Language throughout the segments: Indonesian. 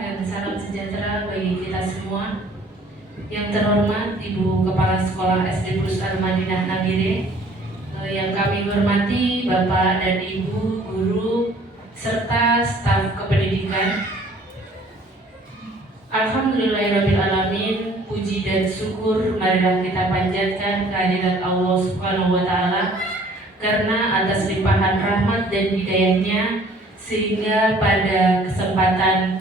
dan salam sejahtera bagi kita semua. Yang terhormat Ibu Kepala Sekolah SD Plus Al-Madinah Nagire, yang kami hormati Bapak dan Ibu guru serta staf kependidikan. Alhamdulillahirrabbilalamin, puji dan syukur marilah kita panjatkan kehadirat Allah Subhanahu wa Ta'ala, karena atas limpahan rahmat dan hidayahnya sehingga pada kesempatan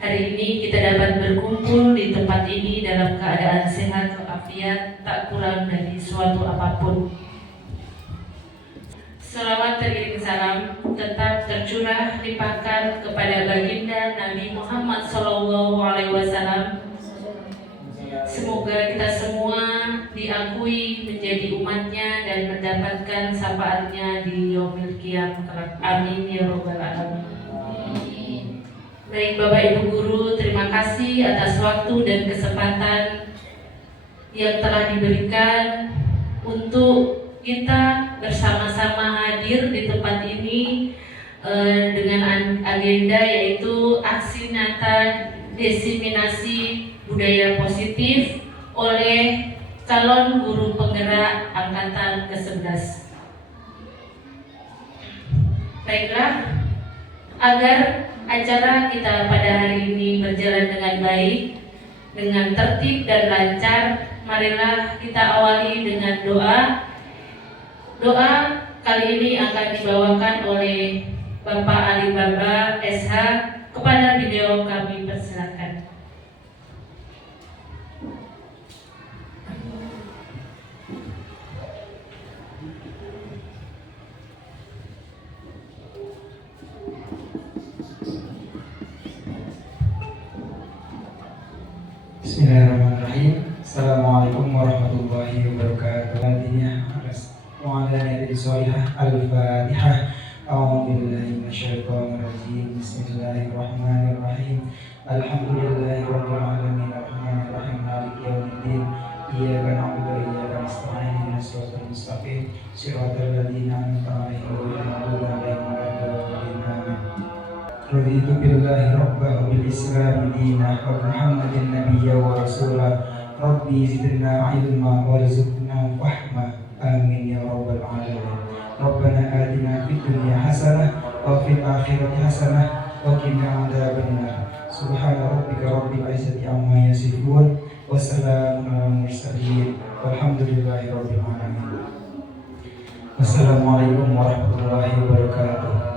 hari ini kita dapat berkumpul di tempat ini dalam keadaan sehat walafiat, tak kurang dari suatu apapun. Salawat teriring salam tetap tercurah limpahkan kepada baginda Nabi Muhammad SAW. Semoga kita semua diakui menjadi umatnya dan mendapatkan syafaatnya di yaumil qiyamah. Amin ya robbal alamin. Baik Bapak Ibu Guru, terima kasih atas waktu dan kesempatan yang telah diberikan untuk kita bersama-sama hadir di tempat ini dengan agenda yaitu aksi nyata diseminasi budaya positif oleh calon guru penggerak angkatan ke-11. Baiklah, agar acara kita pada hari ini berjalan dengan baik, dengan tertib dan lancar, marilah kita awali dengan doa. Doa kali ini akan dibawakan oleh Bapak Ali Baba SH. Kepada beliau kami persilakan. Bismillahirrahmanirrahim. Assalamualaikum warahmatullahi wabarakatuh. Al-Fatihah. A'udzubillahi minasyaitonir rajim. Bismillahirrahmanirrahim. Alhamdulillahirabbil alamin. Arrahmanir rahim. Maliki yaumiddin. Iyyaka na'budu wa iyyaka nasta'in. Ihdinas siratal mustaqim. Shiratal ladzina an'amta 'alaihim ghairil maghdubi 'alaihim waladdallin. Amin. Raditu billahi rabban wa bil islami dinan wa Muhammadin nabiyyan wa rasulan. Rabbi zidna ilma warzuqna fahma. Amin ya rabbal alamin. Rabbana atina fid dunya hasanah wa fil akhirati hasanah wa qina adzabannar. Subhana rabbika rabbil izzati amma yasifun wa salamun alal mursalin walhamdulillahi rabbil alamin. Wassalamualaikum warahmatullahi wabarakatuh.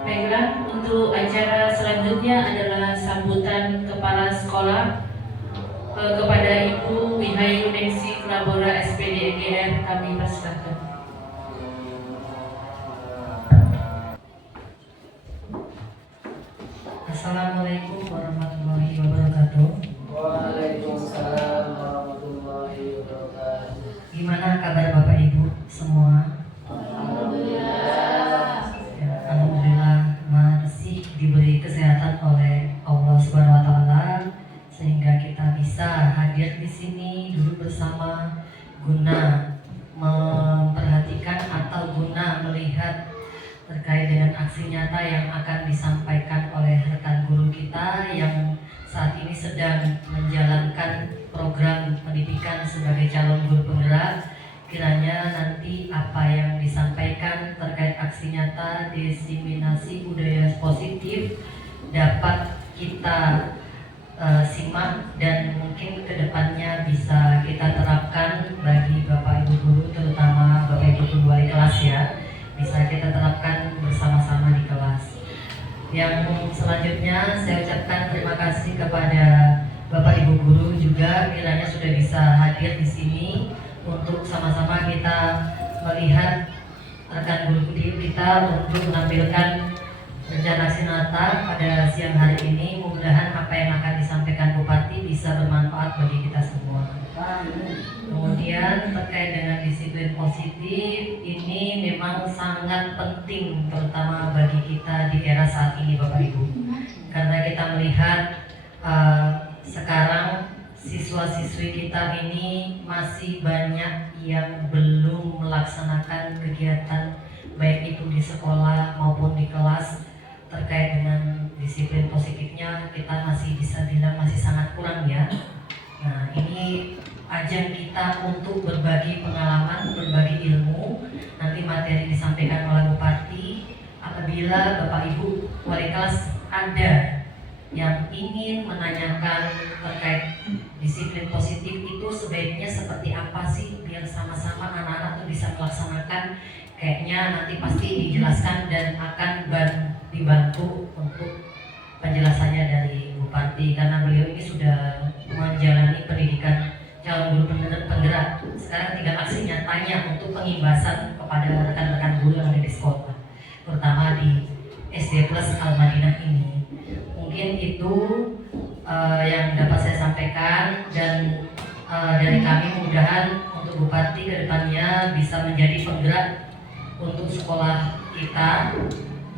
Baiklah, untuk acara selanjutnya adalah sambutan kepala sekolah kepada Ibu Wihayu Ningsih Labora SPD EGR. Kami persilakan. Assalamualaikum warahmatullahi wabarakatuh. Waalaikumsalam warahmatullahi wabarakatuh. Gimana kabar Bapak Ibu semua? Alhamdulillah. Ya, alhamdulillah masih diberi kesehatan oleh Allah Subhanahu wa Ta'ala sehingga kita bisa hadir di sini duduk bersama guna memperhatikan atau guna melihat terkait dengan aksi nyata yang akan disampaikan oleh rekan guru kita yang saat ini sedang menjalankan program pendidikan sebagai calon guru penggerak. Kiranya nanti apa yang disampaikan terkait aksi nyata diseminasi budaya positif dapat kita simak dan mungkin kedepannya bisa kita terapkan bagi Bapak Ibu guru, terutama Bapak Ibu guru wali kelas ya, bisa kita terapkan bersama-sama di kelas. Yang selanjutnya saya ucapkan terima kasih kepada Bapak Ibu guru juga kiranya sudah bisa hadir di sini untuk sama-sama kita melihat rekan guru kita untuk menampilkan rencana aksi nyata pada siang hari ini. Mudah-mudahan apa yang akan disampaikan Bupati bisa bermanfaat bagi kita semua. Kemudian terkait dengan disiplin positif, ini memang sangat penting terutama bagi kita di era saat ini Bapak Ibu, karena kita melihat sekarang siswa-siswi kita ini masih banyak yang belum melaksanakan kegiatan baik itu di sekolah maupun di kelas terkait dengan disiplin positifnya, kita masih bisa bilang masih sangat kurang ya. Nah, ini ajang kita untuk berbagi pengalaman, berbagi ilmu. Nanti materi disampaikan oleh Bupati. Apabila Bapak Ibu wali kelas ada yang ingin menanyakan terkait disiplin positif itu sebaiknya seperti apa sih biar sama-sama anak-anak tuh bisa melaksanakan, kayaknya nanti pasti dijelaskan dan akan dibantu untuk penjelasannya dari Bupati, karena beliau ini sudah menjalani pendidikan calon guru penggerak. Sekarang tinggal aksi nyatanya untuk pengimbasan kepada rekan-rekan guru yang ada di sekolah, terutama di SD Plus Al-Madinah ini. Mungkin itu yang dapat saya sampaikan, dan dari kami mudah-mudahan untuk Bupati kedepannya bisa menjadi penggerak untuk sekolah kita,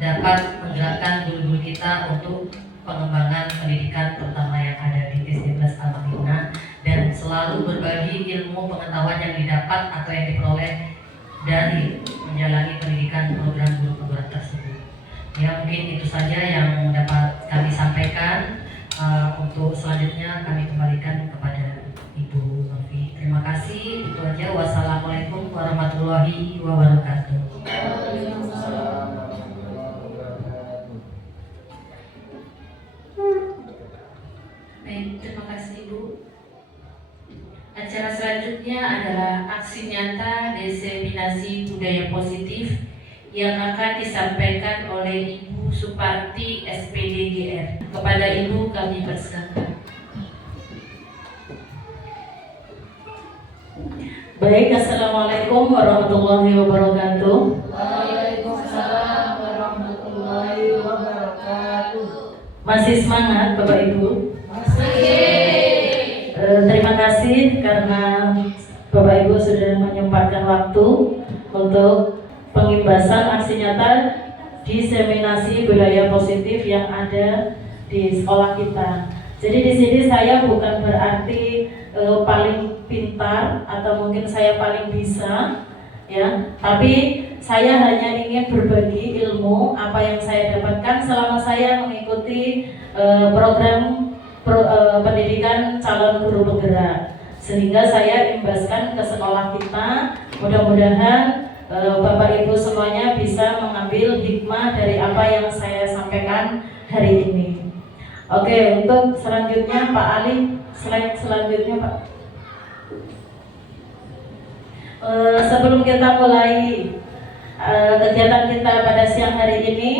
dapat menggerakkan guru-guru kita untuk pengembangan pendidikan terutama yang ada di SD Plus Al-Madinah, dan selalu berbagi ilmu pengetahuan yang didapat atau yang diperoleh dari menjalani pendidikan program guru penggerak tersebut. Ya, mungkin itu saja yang dapat kami sampaikan. Untuk selanjutnya kami kembalikan kepada Ibu Novi. Terima kasih. Itu aja. Wassalamualaikum warahmatullahi wabarakatuh. Waalaikumsalam warahmatullahi wabarakatuh. Baik, terima kasih Ibu. Acara selanjutnya adalah aksi nyata diseminasi budaya positif yang akan disampaikan oleh Ibu Suparti SPDGR. Kepada Ibu kami persilakan. Baik, Assalamualaikum warahmatullahi wabarakatuh. Waalaikumsalam warahmatullahi wabarakatuh. Masih semangat Bapak Ibu? Terima kasih karena Bapak Ibu sudah menyempatkan waktu untuk pengimbasan aksi nyata diseminasi budaya positif yang ada di sekolah kita. Jadi di sini saya bukan berarti paling pintar atau mungkin saya paling bisa, ya. Tapi saya hanya ingin berbagi ilmu apa yang saya dapatkan selama saya mengikuti program pendidikan calon guru penggerak, sehingga saya imbaskan ke sekolah kita. Mudah-mudahan Bapak Ibu semuanya bisa mengambil hikmah dari apa yang saya sampaikan hari ini. Oke, untuk selanjutnya Pak Ali, slide selanjutnya Pak. Sebelum kita mulai kegiatan kita pada siang hari ini,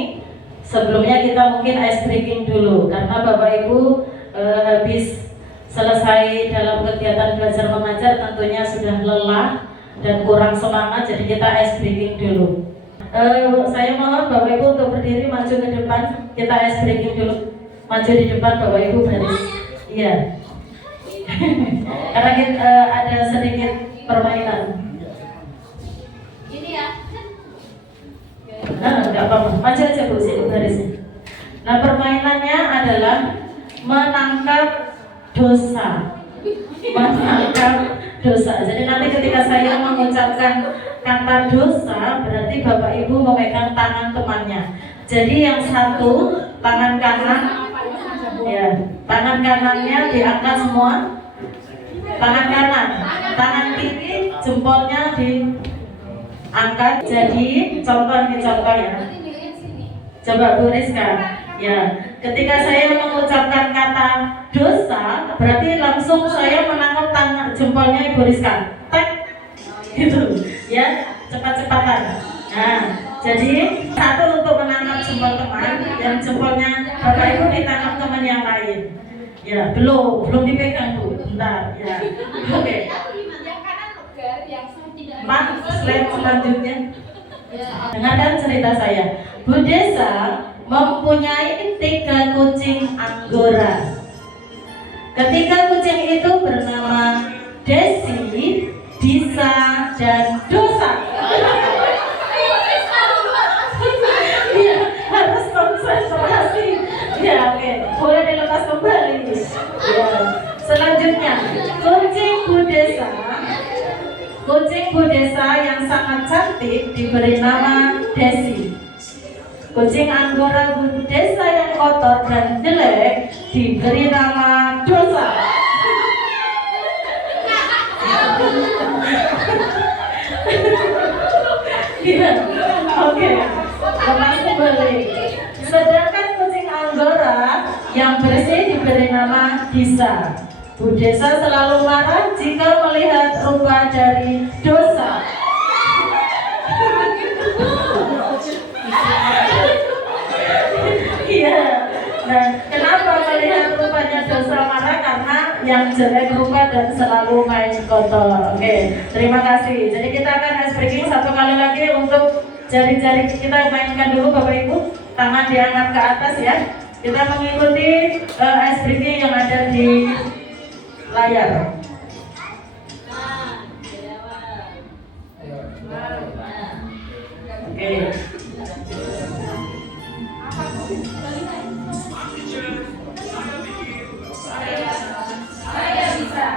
sebelumnya kita mungkin ice breaking dulu, karena Bapak Ibu habis selesai dalam kegiatan belajar mengajar tentunya sudah lelah dan kurang semangat, jadi kita ice breaking dulu. Saya mohon Bapak Ibu untuk berdiri maju ke depan, kita ice breaking dulu. Maju di depan Bapak Ibu baris. Iya. Karena kita ada sedikit permainan. Ini ya. Enggak apa-apa. Maju aja Bu, sini barisnya. Nah, permainannya adalah menangkap dosa. Menangkap dosa. Jadi nanti ketika saya mengucapkan kata dosa, berarti Bapak Ibu memegang tangan temannya. Jadi yang satu tangan kanan, ya, tangan kanannya diangkat semua. Tangan kanan, tangan kiri jempolnya diangkat. Jadi contoh ya. Coba Bu Rizka. Ya, ketika saya mengucapkan kata dosa, berarti langsung saya menangkap tangan jempolnya Ibu Rizka. Tek, gitu, ya, cepat-cepatan. Nah, jadi satu untuk menangkap jempol teman, dan jempolnya Bapak Ibu ditangkap teman yang lain. Ya, belum dipegang Bu, bentar. Ya, oke. Yang kanan lebar, yang saya tidak. Pak, slide selanjutnya. Dengarkan cerita saya. Bu Desa mempunyai 3 kucing Anggora. Ketika kucing itu bernama Desi, Disa, dan Dosa. Iya, harus konsentrasi. Ya, oke. Boleh dilepas kembali. Ya. Selanjutnya, Kucing Bu Desa yang sangat cantik diberi nama Desi. Kucing Anggora Bu Desa yang kotor dan jelek diberi nama Dosa. Iya, oke. Lepas kembali. Sedangkan kucing Anggora yang bersih diberi nama Disa. Bu Desa selalu marah jika melihat rupa dari Dosa. Iya. Nah, kenapa melihat rupanya Dosa marah? Karena yang jelek rupa dan selalu main kotor. Oke, terima kasih. Jadi kita akan ice breaking satu kali lagi untuk jari-jari kita mainkan dulu Bapak Ibu. Tangan diangkat ke atas ya. Kita mengikuti ice breaking yang ada di layar. Oke. Saya bisa.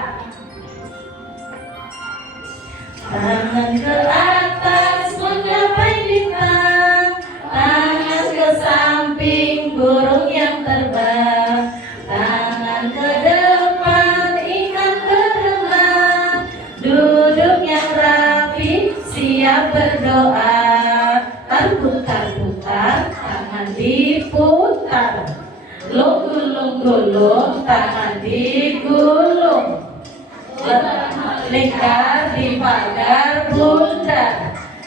Tangan ke atas menggapai bintang, tangan ke samping burung yang terbang, tangan ke depan ikan berenang, duduk yang rapi siap berdoa. Putar-putar tangan diputar, gulung-gulung tangan digulung, lingkar di pagar bundar,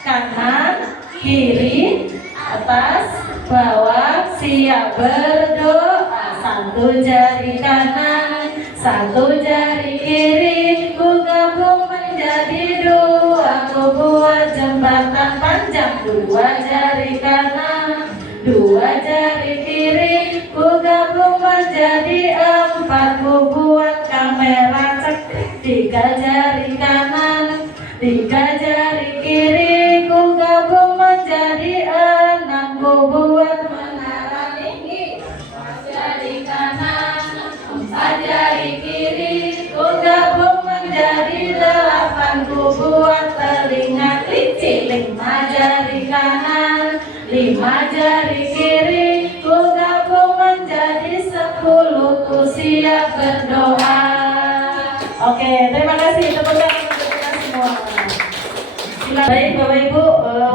kanan kiri atas bawah siap berdoa. Satu jari kanan, satu jari kiri, ku gabung menjadi dua, ku buat jembatan panjang. Dua jari kanan, dua jari kiri, ku gabung menjadi empat, ku buat kamera cekrik. Tiga jari kanan, tiga jari kiri, ku gabung menjadi enam, ku buat menara tinggi. Empat jari kanan, empat jari kiri, ku gabung menjadi delapan, ku buat telinga kelinci. Lima jari kanan, lima jari kiri, ku gabung menjadi 10, ku siap berdoa. Oke, terima kasih tepuk tangan untuk kita semua. Baik Bapak Ibu,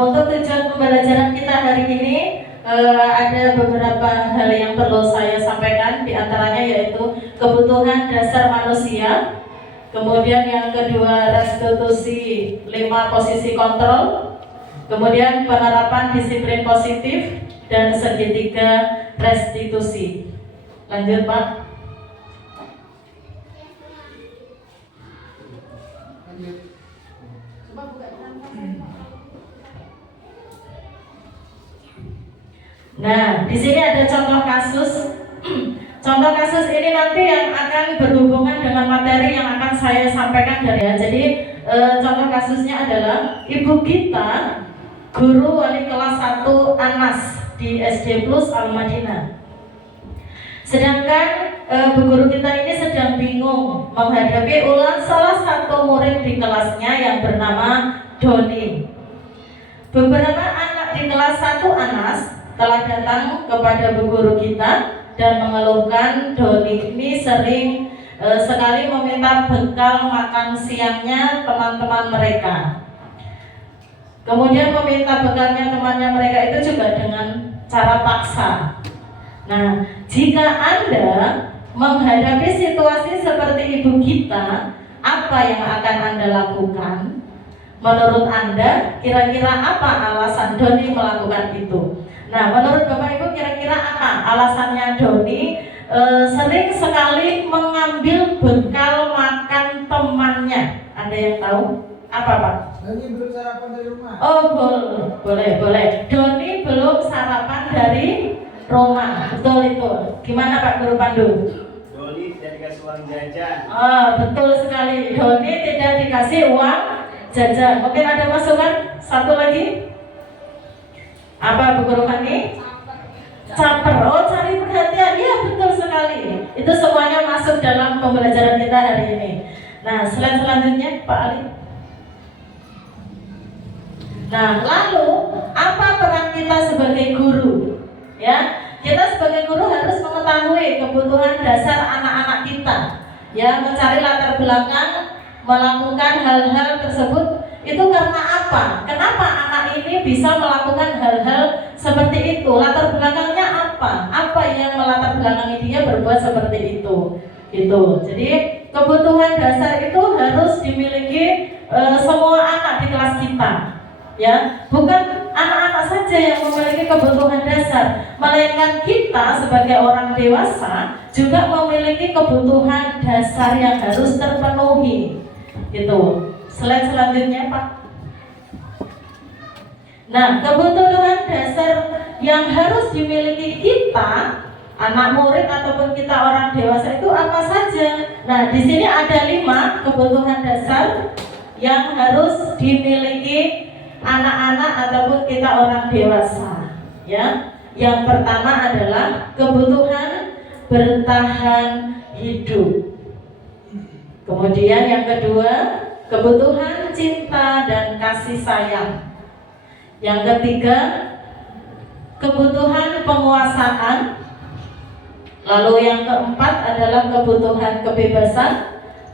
untuk tujuan pembelajaran kita hari ini ada beberapa hal yang perlu saya sampaikan, di antaranya yaitu kebutuhan dasar manusia, kemudian yang kedua restitusi 5 posisi kontrol, kemudian penerapan disiplin positif, dan segitiga restitusi. Lanjut Pak. Nah, di sini ada contoh kasus. Contoh kasus ini nanti yang akan berhubungan dengan materi yang akan saya sampaikan dari ya. Jadi contoh kasusnya adalah Ibu Gita, guru wali kelas 1 Anas di SD Plus Al Madinah. Sedangkan Bu guru kita ini sedang bingung menghadapi ulang salah satu murid di kelasnya yang bernama Doni. Beberapa anak di kelas 1 Anas telah datang kepada Bu guru kita dan mengeluhkan Doni ini sering sekali meminta bekal makan siangnya teman-teman mereka. Kemudian meminta bekalnya temannya mereka itu juga dengan cara paksa. Nah, jika Anda menghadapi situasi seperti Ibu Gita, apa yang akan Anda lakukan? Menurut Anda, kira-kira apa alasan Doni melakukan itu? Nah, menurut Bapak Ibu kira-kira apa alasannya Doni sering sekali mengambil bekal makan temannya? Ada yang tahu? Apa Pak? Lagi belum sarapan dari rumah. Oh boleh. Doni belum sarapan dari rumah, betul itu. Gimana Pak Guru Pandu? Doni tidak dikasih uang jajan. Oh betul sekali. Doni tidak dikasih uang jajan. Mungkin ada masukan? Satu lagi? Apa Bu Guru Fani? Caper. Oh cari perhatian. Iya betul sekali. Itu semuanya masuk dalam pembelajaran kita hari ini. Nah slide selanjutnya Pak Ali. Nah, lalu apa peran kita sebagai guru? Ya, kita sebagai guru harus mengetahui kebutuhan dasar anak-anak kita. Ya, mencari latar belakang melakukan hal-hal tersebut itu karena apa? Kenapa anak ini bisa melakukan hal-hal seperti itu? Latar belakangnya apa? Apa yang melatar belakangi dia berbuat seperti itu? Gitu. Jadi kebutuhan dasar itu harus dimiliki semua anak di kelas kita. Ya, bukan anak-anak saja yang memiliki kebutuhan dasar, melainkan kita sebagai orang dewasa juga memiliki kebutuhan dasar yang harus terpenuhi. Gitu. Slide selanjutnya, Pak. Nah, kebutuhan dasar yang harus dimiliki kita, anak murid ataupun kita orang dewasa itu apa saja? Nah, di sini ada 5 kebutuhan dasar yang harus dimiliki anak-anak ataupun kita orang dewasa. Ya, yang pertama adalah kebutuhan bertahan hidup. Kemudian yang kedua, kebutuhan cinta dan kasih sayang. Yang ketiga, kebutuhan penguasaan. Lalu yang keempat adalah kebutuhan kebebasan.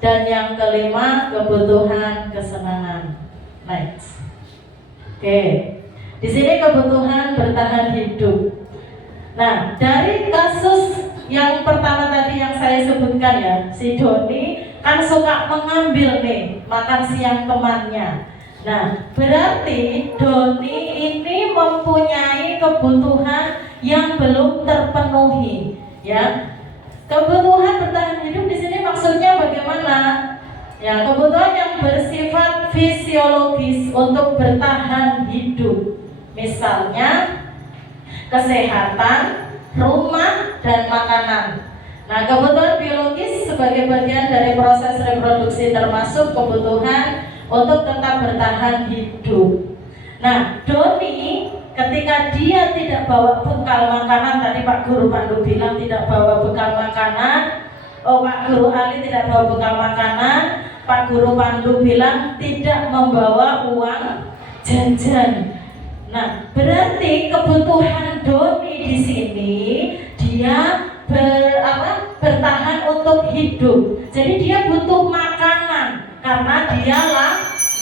Dan yang kelima, kebutuhan kesenangan. Next. Oke. Di sini kebutuhan bertahan hidup. Nah, dari kasus yang pertama tadi yang saya sebutkan ya, si Doni kan suka mengambil nih makan siang temannya. Nah, berarti Doni ini mempunyai kebutuhan yang belum terpenuhi, ya. Kebutuhan bertahan hidup di sini maksudnya bagaimana? Ya, kebutuhan yang bersifat fisiologis untuk bertahan hidup. Misalnya kesehatan, rumah, dan makanan. Nah, kebutuhan biologis sebagai bagian dari proses reproduksi termasuk kebutuhan untuk tetap bertahan hidup. Nah, Doni ketika dia tidak bawa bekal makanan, tadi Pak Guru Pandu bilang tidak bawa bekal makanan, Pak Guru Ali tidak bawa bekal makanan, Pak Guru Pandu bilang tidak membawa uang jajan. Nah, berarti kebutuhan Doni di sini dia bertahan untuk hidup. Jadi dia butuh makanan karena dia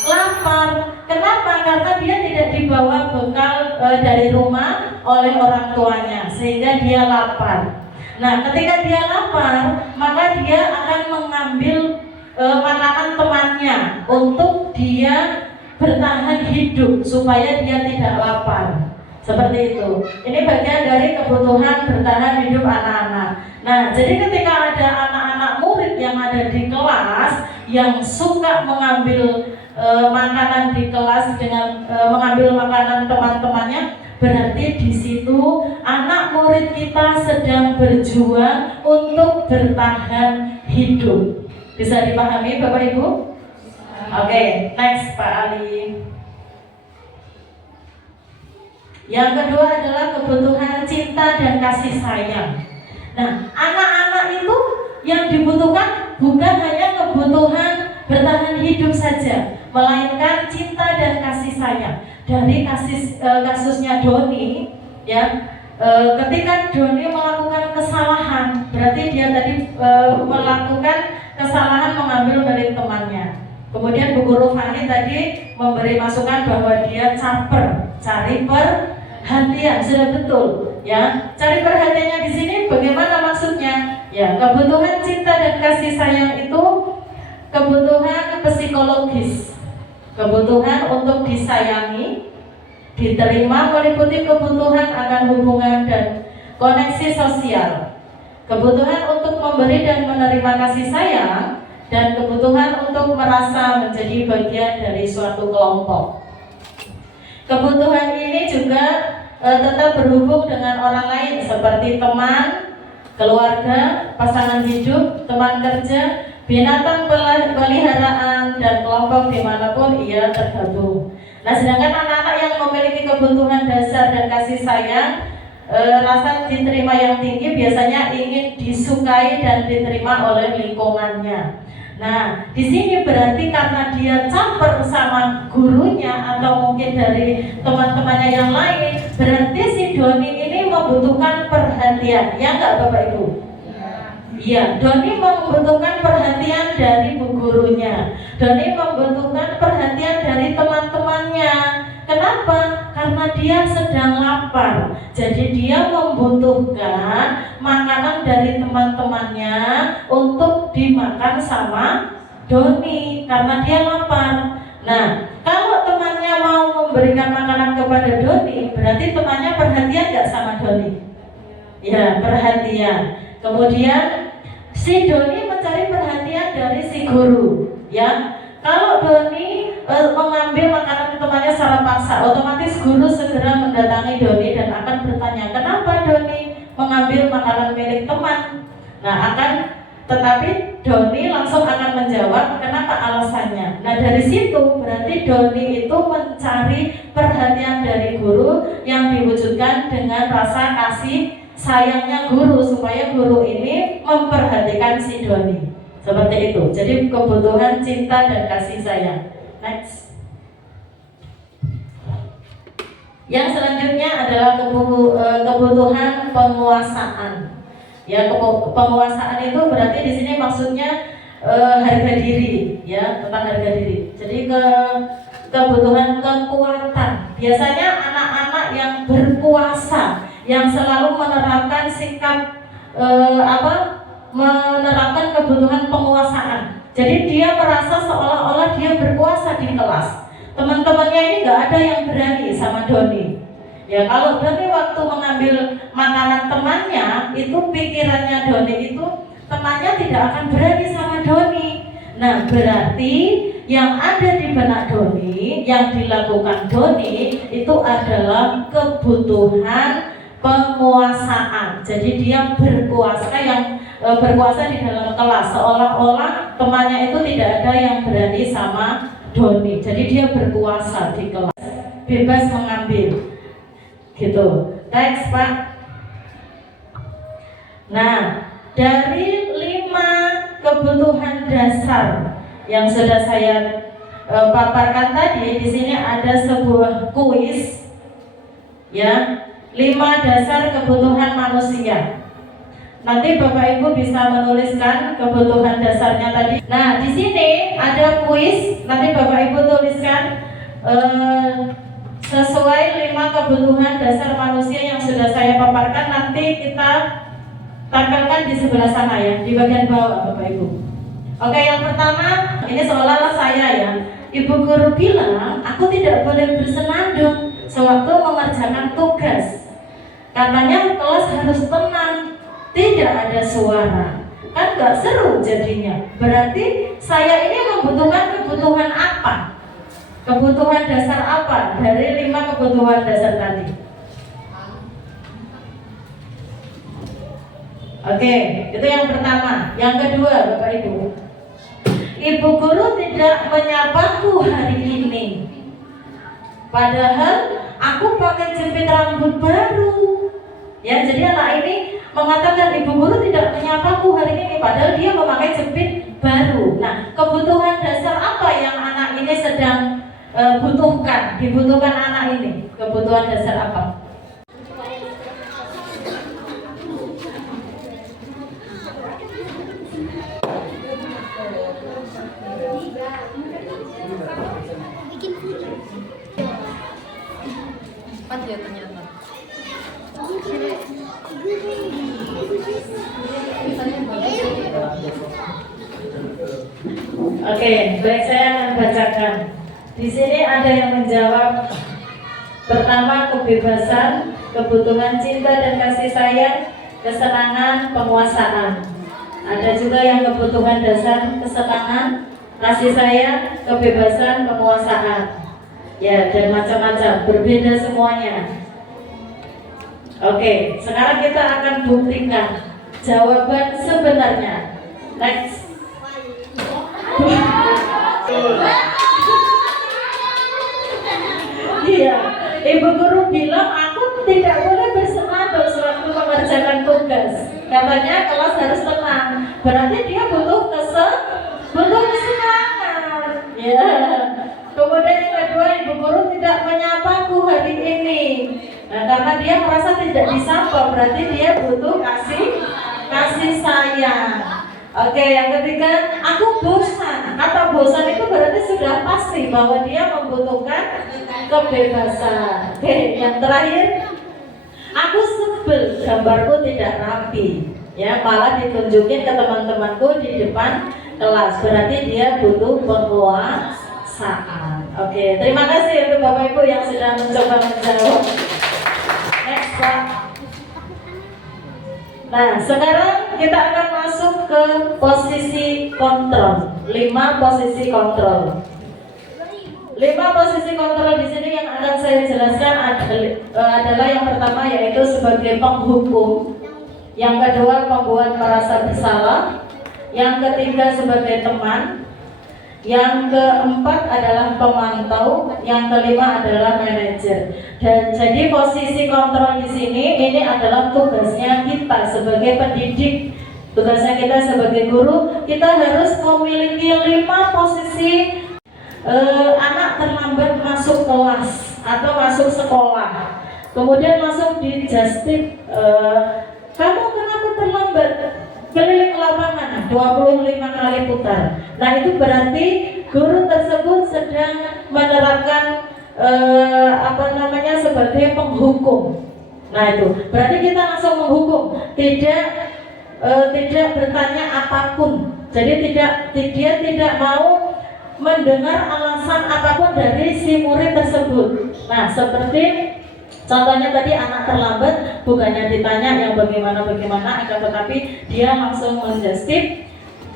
lapar. Kenapa? Karena dia tidak dibawa bekal dari rumah oleh orang tuanya, sehingga dia lapar. Nah, ketika dia lapar, maka dia akan mengambil makanan temannya untuk dia bertahan hidup supaya dia tidak lapar. Seperti itu. Ini bagian dari kebutuhan bertahan hidup anak-anak. Nah, jadi ketika ada anak-anak murid yang ada di kelas yang suka mengambil makanan di kelas dengan mengambil makanan teman-temannya, berarti di situ anak murid kita sedang berjuang untuk bertahan hidup. Bisa dipahami Bapak Ibu? Oke, next Pak Ali. Yang kedua adalah kebutuhan cinta dan kasih sayang. Nah, anak-anak itu yang dibutuhkan bukan hanya kebutuhan bertahan hidup saja, melainkan cinta dan kasih sayang. Dari kasusnya Doni, ya, ketika Doni melakukan kesalahan, berarti dia tadi melakukan kesalahan mengambil milik temannya. Kemudian Bu Guru Fani tadi memberi masukan bahwa dia caper, cari perhatian, sudah betul, ya. Cari perhatiannya di sini bagaimana maksudnya? Ya, kebutuhan cinta dan kasih sayang itu kebutuhan psikologis, kebutuhan untuk disayangi, diterima, meliputi kebutuhan akan hubungan dan koneksi sosial, kebutuhan untuk memberi dan menerima kasih sayang, dan kebutuhan untuk merasa menjadi bagian dari suatu kelompok. Kebutuhan ini juga tetap berhubung dengan orang lain seperti teman, keluarga, pasangan hidup, teman kerja, binatang peliharaan, dan kelompok dimanapun ia tergabung. Nah, sedangkan anak-anak yang memiliki kebutuhan dasar dan kasih sayang, rasa diterima yang tinggi biasanya ingin disukai dan diterima oleh lingkungannya. Nah, di sini berarti karena dia caper sama gurunya atau atau mungkin dari teman-temannya yang lain, berarti si Doni ini membutuhkan perhatian, ya nggak Bapak Ibu? Iya, Doni membutuhkan perhatian dari bu gurunya. Doni membutuhkan perhatian dari teman-temannya. Kenapa? Karena dia sedang lapar. Jadi dia membutuhkan makanan dari teman-temannya untuk dimakan sama Doni karena dia lapar. Nah, kalau temannya mau memberikan makanan kepada Doni, berarti temannya perhatian nggak sama Doni? Ya, perhatian. Kemudian si Doni mencari perhatian dari si guru, ya. Kalau Doni mengambil makanan temannya secara paksa, otomatis guru segera mendatangi Doni dan akan bertanya, kenapa Doni mengambil makanan milik teman? Nah, tetapi Doni langsung akan menjawab kenapa alasannya. Nah, dari situ berarti Doni itu mencari perhatian dari guru yang diwujudkan dengan rasa kasih sayangnya guru, supaya guru ini memperhatikan si Doni. Seperti itu. Jadi kebutuhan cinta dan kasih sayang. Next. Yang selanjutnya adalah kebutuhan penguasaan. Ya, penguasaan itu berarti di sini maksudnya harga diri, ya, tentang harga diri. Jadi kebutuhan kekuatan. Biasanya anak-anak yang berkuasa, yang selalu menerapkan sikap menerapkan kebutuhan penguasaan. Jadi dia merasa seolah-olah dia berkuasa di kelas. Teman-temannya ini nggak ada yang berani sama Doni. Ya, kalau Doni waktu mengambil makanan temannya, itu pikirannya Doni itu temannya tidak akan berani sama Doni. Nah, berarti yang ada di benak Doni, yang dilakukan Doni itu adalah kebutuhan penguasaan. Jadi dia berkuasa di dalam kelas, seolah-olah temannya itu tidak ada yang berani sama Doni. Jadi dia berkuasa di kelas, bebas mengambil, gitu. Next, Pak. Nah, dari 5 kebutuhan dasar yang sudah saya paparkan tadi, di sini ada sebuah kuis, ya. 5 dasar kebutuhan manusia. Nanti Bapak Ibu bisa menuliskan kebutuhan dasarnya tadi. Nah, di sini ada kuis. Nanti Bapak Ibu tuliskan sesuai 5 kebutuhan dasar manusia yang sudah saya paparkan. Nanti kita tampilkan di sebelah sana, ya, di bagian bawah, Bapak Ibu. Oke, yang pertama, ini seolah-olah saya, ya. Ibu guru bilang, aku tidak boleh bersenandung sewaktu mengerjakan tugas. Katanya kelas harus tenang, tidak ada suara. Kan gak seru jadinya. Berarti saya ini membutuhkan kebutuhan apa? Kebutuhan dasar apa dari 5 kebutuhan dasar tadi? Oke, itu yang pertama. Yang kedua, Bapak Ibu, Ibu guru tidak menyapaku hari ini. Padahal aku pakai jepit rambut baru. Ya, jadi anak ini mengatakan ibu guru tidak menyapaku hari ini, padahal dia memakai jepit baru. Nah, kebutuhan dasar apa yang anak ini sedang dibutuhkan anak ini? Kebutuhan dasar apa? Pas dia ternyata. Oke, baik, saya akan bacakan. Di sini ada yang menjawab. Pertama, kebebasan, kebutuhan cinta dan kasih sayang, kesenangan, penguasaan. Ada juga yang kebutuhan dasar, kesenangan, kasih sayang, kebebasan, penguasaan. Ya, dan macam-macam, berbeda semuanya. Oke, sekarang kita akan buktikan jawaban sebenarnya. Next. Iya, ibu guru bilang aku tidak boleh bersenandung sewaktu mengerjakan tugas. Katanya kelas harus tenang. Berarti dia butuh kesenangan. Ya. Kemudian Kemudian yang kedua, ibu guru tidak menyapaku hari ini. Nah, karena dia merasa tidak disapa, berarti dia butuh kasih sayang. Oke, yang ketiga, aku bosan. Kata bosan itu berarti sudah pasti bahwa dia membutuhkan kebebasan. Oke, yang terakhir, aku sebel, gambarku tidak rapi. Ya, malah ditunjukin ke teman-temanku di depan kelas. Berarti dia butuh penguasaan. Oke, terima kasih untuk Bapak Ibu yang sudah mencoba menjawab. Next, Pak. Nah, sekarang kita akan masuk ke posisi kontrol. 5 posisi kontrol. 5 posisi kontrol di sini yang akan saya jelaskan adalah yang pertama yaitu sebagai penghukum, yang kedua pembuat merasa bersalah, yang ketiga sebagai teman, yang keempat adalah pemantau, yang kelima adalah manajer. Dan jadi posisi kontrol di sini ini adalah tugasnya kita sebagai pendidik, tugasnya kita sebagai guru. Kita harus memiliki 5 posisi anak terlambat masuk kelas atau masuk sekolah, kemudian masuk di justip. Kamu kenapa terlambat? Keliling lapangan 25 kali putar. Nah, itu berarti guru tersebut sedang menerapkan sebagai penghukum. Nah, itu berarti kita langsung menghukum, tidak bertanya apapun. Jadi dia tidak mau mendengar alasan apapun dari si murid tersebut. Nah, seperti contohnya tadi anak terlambat, bukannya ditanya yang bagaimana, akan tetapi dia langsung menjustip,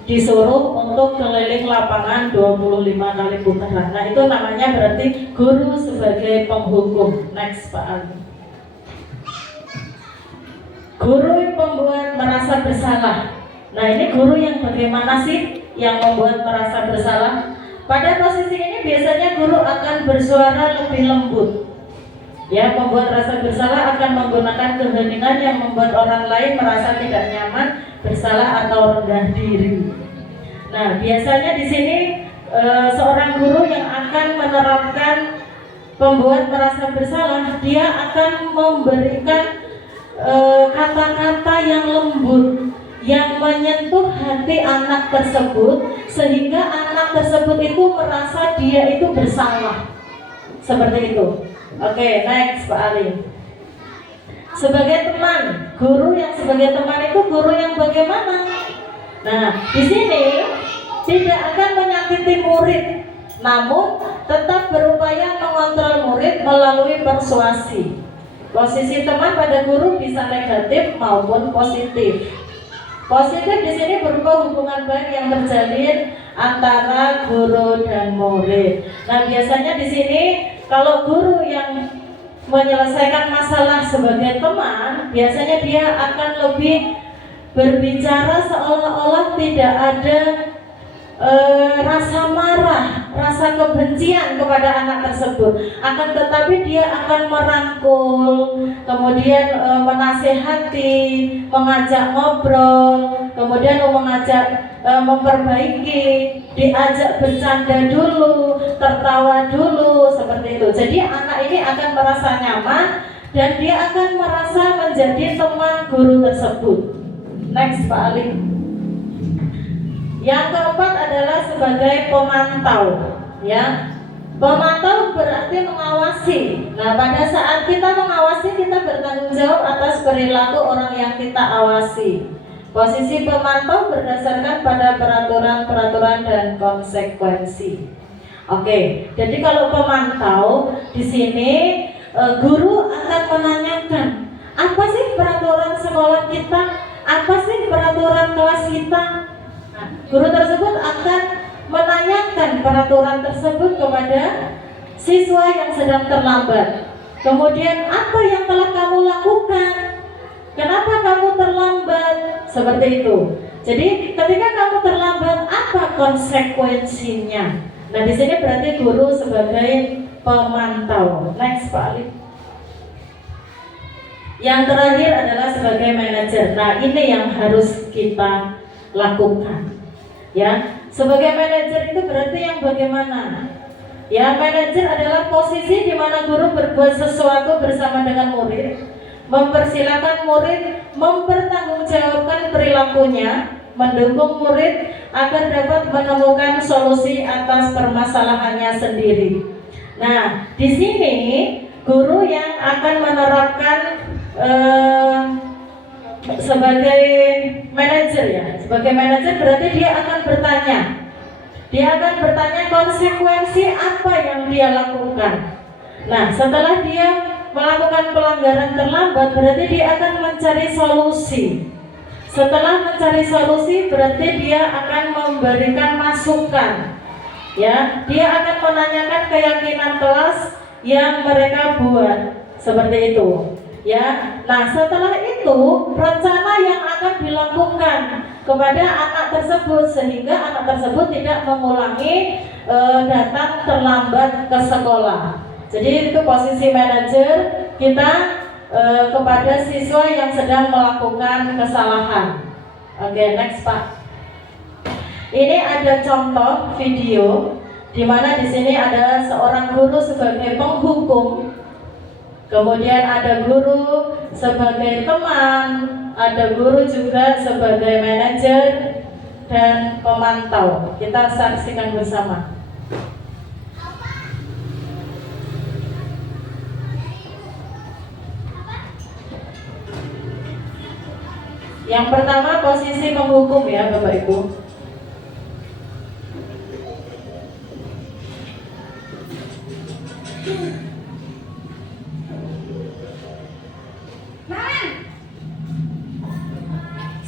disuruh untuk keliling lapangan 25 kali putaran. Nah, itu namanya berarti guru sebagai penghukum. Next, Pak Ali. Guru yang membuat merasa bersalah. Nah, ini guru yang bagaimana sih yang membuat merasa bersalah? Pada posisi ini biasanya guru akan bersuara lebih lembut. Ya, membuat rasa bersalah akan menggunakan keheningan yang membuat orang lain merasa tidak nyaman, bersalah atau rendah diri. Nah, biasanya di sini seorang guru yang akan menerapkan pembuat merasa bersalah, dia akan memberikan kata-kata yang lembut yang menyentuh hati anak tersebut sehingga anak tersebut itu merasa dia itu bersalah. Seperti itu. Oke, next, Pak Ali. Sebagai teman, guru yang sebagai teman itu guru yang bagaimana? Nah, di sini tidak akan menyakiti murid, namun tetap berupaya mengontrol murid melalui persuasi. Posisi teman pada guru bisa negatif maupun positif. Positif di sini berupa hubungan baik yang terjalin antara guru dan murid. Nah, biasanya di sini kalau guru yang menyelesaikan masalah sebagai teman, biasanya dia akan lebih berbicara seolah-olah tidak ada rasa marah, rasa kebencian kepada anak tersebut. Akan tetapi dia akan merangkul, kemudian menasehati, mengajak ngobrol, kemudian mengajak memperbaiki, diajak bercanda dulu, tertawa dulu, seperti itu. Jadi anak ini akan merasa nyaman dan dia akan merasa menjadi teman guru tersebut. Next, Pak Ali. Yang keempat adalah sebagai pemantau, ya. Pemantau berarti mengawasi. Nah, pada saat kita mengawasi, kita bertanggung jawab atas perilaku orang yang kita awasi. Posisi pemantau berdasarkan pada peraturan-peraturan dan konsekuensi. Oke, jadi kalau pemantau di sini guru akan menanyakan, apa sih peraturan sekolah kita? Apa sih peraturan kelas kita? Guru tersebut akan menanyakan peraturan tersebut kepada siswa yang sedang terlambat. Kemudian, apa yang telah kamu lakukan? Kenapa kamu terlambat? Seperti itu. Jadi, ketika kamu terlambat, apa konsekuensinya? Nah, di sini berarti guru sebagai pemantau. Next, Pak Ali. Yang terakhir adalah sebagai manajer. Nah, ini yang harus kita lakukan. Ya, sebagai manajer itu berarti yang bagaimana? Ya, manajer adalah posisi di mana guru berbuat sesuatu bersama dengan murid, mempersilahkan murid mempertanggungjawabkan perilakunya, mendukung murid agar dapat menemukan solusi atas permasalahannya sendiri. Nah, di sini guru yang akan menerapkan sebagai manajer ya, sebagai manajer berarti dia akan bertanya. Dia akan bertanya konsekuensi apa yang dia lakukan. Nah, setelah dia melakukan pelanggaran terlambat, berarti dia akan mencari solusi. Setelah mencari solusi, berarti dia akan memberikan masukan. Ya, dia akan menanyakan keyakinan kelas yang mereka buat, seperti itu. Ya, nah setelah itu rencana yang akan dilakukan kepada anak tersebut sehingga anak tersebut tidak mengulangi datang terlambat ke sekolah. Jadi itu posisi manajer kita kepada siswa yang sedang melakukan kesalahan. Oke, next Pak. Ini ada contoh video di mana di sini ada seorang guru sebagai penghukum. Kemudian ada guru sebagai teman, ada guru juga sebagai manajer dan pemantau. Kita saksikan bersama. Yang pertama posisi penghukum ya Bapak Ibu.